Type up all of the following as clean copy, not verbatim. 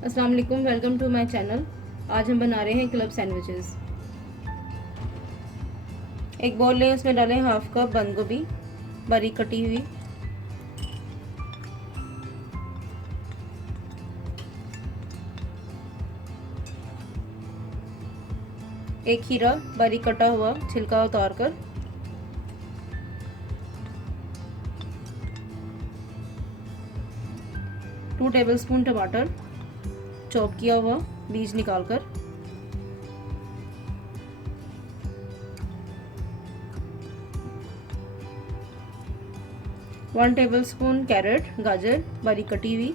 अस्सलाम वालेकुम, welcome to my channel. आज हम बना रहे हैं क्लब सैंडविचेस। एक बॉल लें, उसमें डालें हाफ कप बंद गोभी बारीक कटी हुई, एक खीरा बारीक कटा हुआ छिलका उतार कर, टू टेबलस्पून टमाटर चॉप किया हुआ बीज निकालकर, वन टेबलस्पून कैरेट गाजर बारीक कटी हुई,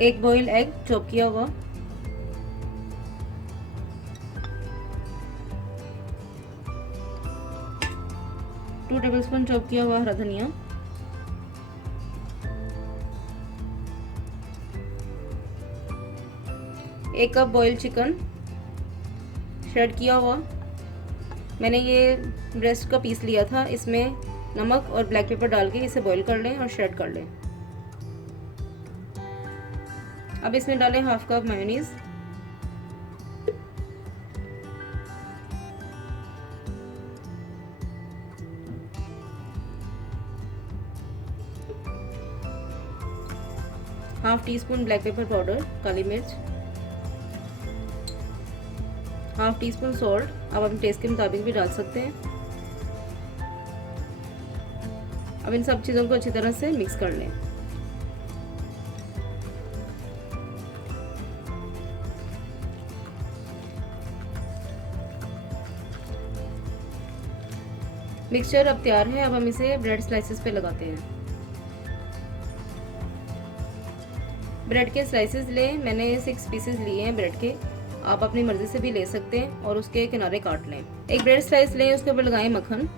एक बॉइल एग चॉप किया हुआ, टू टेबलस्पून चॉप किया हुआ हरा धनिया, एक कप बॉइल्ड चिकन श्रेड किया हुआ। मैंने ये ब्रेस्ट का पीस लिया था। इसमें नमक और ब्लैक पेपर डाल के इसे बॉईल कर लें और श्रेड कर लें। अब इसमें डालें half cup mayonnaise, half teaspoon black pepper powder काली मिर्च, हाफ टी स्पून सॉल्ट, आप अपने टेस्ट के मुताबिक भी डाल सकते हैं। अब इन सब चीज़ों को अच्छी तरह से मिक्स कर लें। मिक्सचर अब तैयार है। अब हम इसे ब्रेड स्लाइसेस पे लगाते हैं। ब्रेड के स्लाइसेस लें। मैंने 6 पीसेस लिए हैं ब्रेड के। आप अपनी मर्जी से भी ले सकते हैं और उसके किनारे काट लें। एक ब्रेड स्लाइस लें, उसके ऊपर लगाएं मक्खन।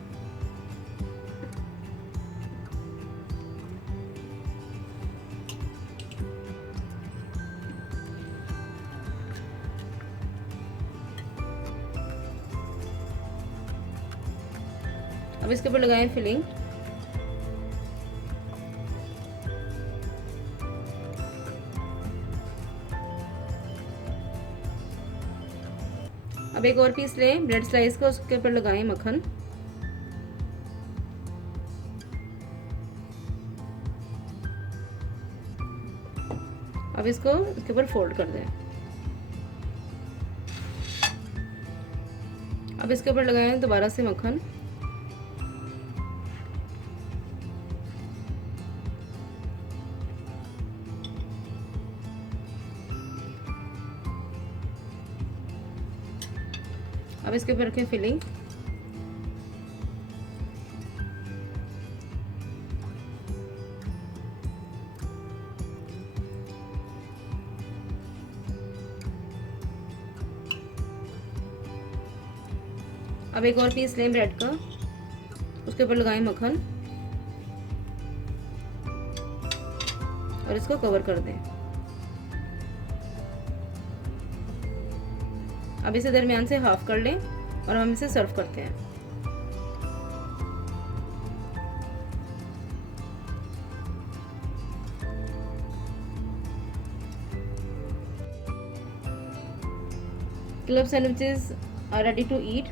अब इसके ऊपर लगाएं फिलिंग। अब एक और पीस लें ब्रेड स्लाइस का, उसके ऊपर लगाएं मक्खन। अब इसको इसके ऊपर फोल्ड कर दें। अब इसके ऊपर लगाएं दोबारा से मक्खन। अब इसके ऊपर रखें फिलिंग। अब एक और पीस लें ब्रेड का, उसके ऊपर लगाएं मक्खन और इसको कवर कर दें। अब इसे दरमियान से हाफ कर लें और हम इसे सर्व करते हैं। Club sandwiches are ready to eat.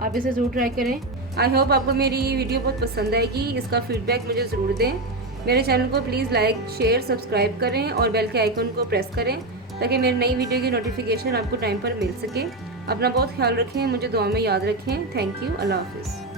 आप इसे ज़रूर ट्राई करें। आई होप आपको मेरी वीडियो बहुत पसंद आएगी। इसका फीडबैक मुझे ज़रूर दें। मेरे चैनल को प्लीज़ लाइक शेयर सब्सक्राइब करें और बेल के आइकन को प्रेस करें ताकि मेरी नई वीडियो की नोटिफिकेशन आपको टाइम पर मिल सके। अपना बहुत ख्याल रखें, मुझे दुआ में याद रखें। Thank you. अल्लाह हाफिज़।